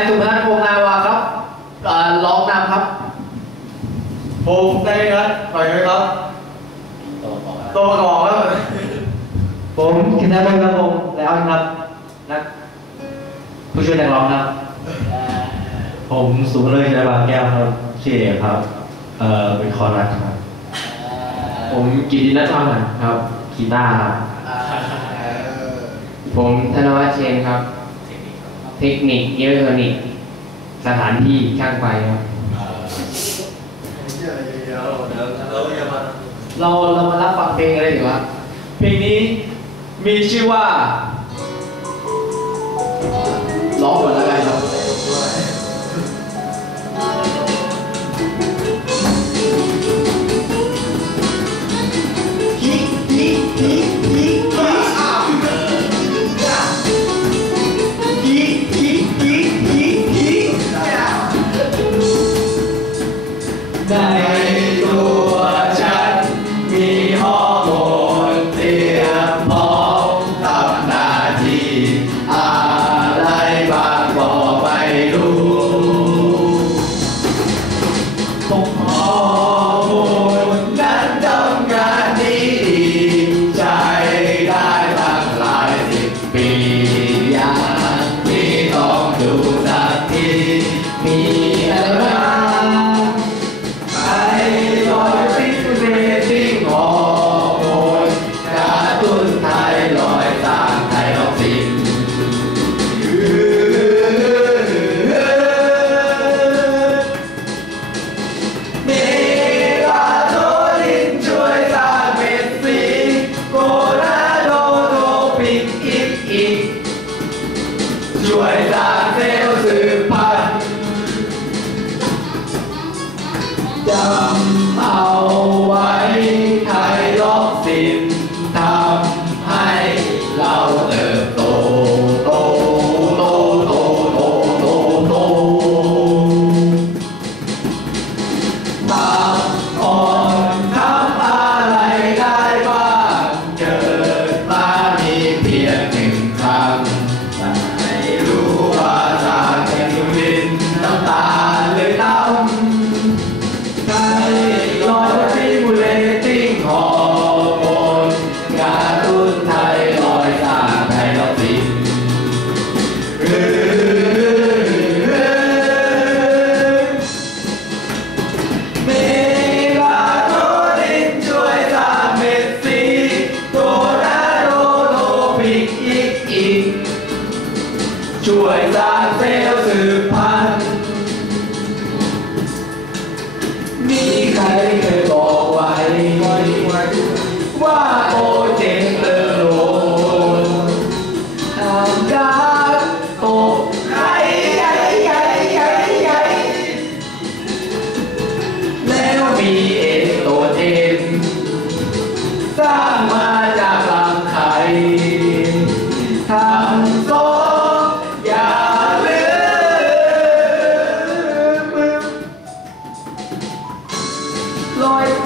ายสุพนัทพงนาวาครับร้องนำครับผมได้ครับหน่อยไหมครับตัวกอบครับผมคินได้ไหมครับผมแล้วครับนักผู้ช่วยนักร้องครับ ผมสุเลยชนะบางแก้วครับชื่อเอกครับ เอ่อเป็นคอรัสครับ ผมกิตินัทวันครับกีตาร์ผมธนวัฒน์เชนครับ เทคนิคอิเล็กทรอนิกส์สถานที่ช่างไฟครับเราเรามารับฟังเพลงอะไรดีวะเพลงนี้มีชื่อว่าร้องหมดแล้ว down. Oh. อีก ช่วยสร้างเซลล์สืบพัน nós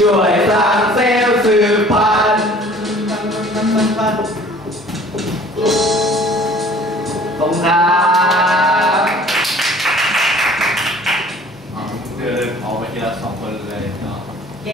ช่วยสร้างเซลล์สืบพันธุ์ขอบคุณครับ